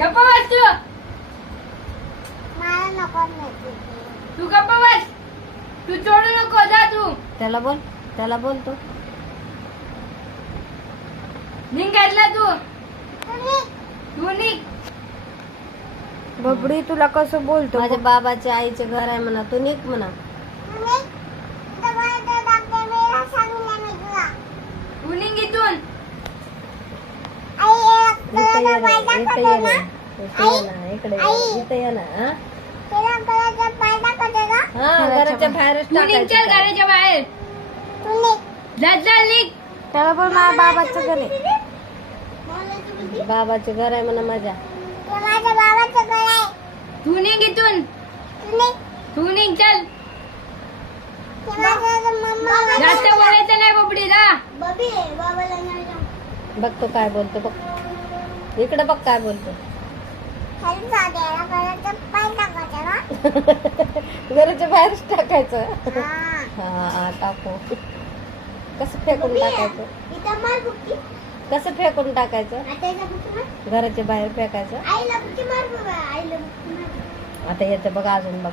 गप्प बस तू. मला नको नाही. तू गप्प बस. तू सोडू नको. जा तू. त्याला बोल तू. निघ घातला तू. तुम्ही तू निघ. बबडी तुला कसं बोलतो? माझ्या बाबाच्या आईचे घर आहे म्हणा, तू निघ म्हणा. तुम्ही इथं बोलायचं डॉक्टर मेला सांगितलं मी तुला. तू निघ इथून. आई इथं ये पाय ना, इथं दाखवतो ये ना. ना, इथं ये ना, इकडे ये. आई. इथं ये ना. हा? तुला कलरचा पाय दाखवतो का? हा, घराच्या बाहेरच तू निघ चल टाकायचं. घराच्या बाहेर. तू निघ. जा चल निघ. त्याला बोल माझ्या बाबाचं घर आहे. मला तू किती? बाबाचं घर आहे म्हणा माझ्या. ते माझ्या बाबाचं घर आहे. तू निघ इथून. तू निघ. तू निघ चल. ते माझं मम्मा जास्त बोलायचं नाही बबडी. जा. बबी बाबाला नाही जाऊ. बघ तो काय बोलतो बघ. इकडे बघ काय बोलतो. खाली साध्याला कलरचा पाय दाखवतो ना. घराच्या बाहेरच टाकायचं. हा. हा टाकू. कसं फेकून टाकायचं? इथं मार बुक्की. कसं फेकून टाकायचं? आता इथं बुक्की मार. घराच्या बाहेर फेकायचं. आईला बुक्की मार बाबा. आईला बुक्की मार. आता याचं बघ अजून बघ.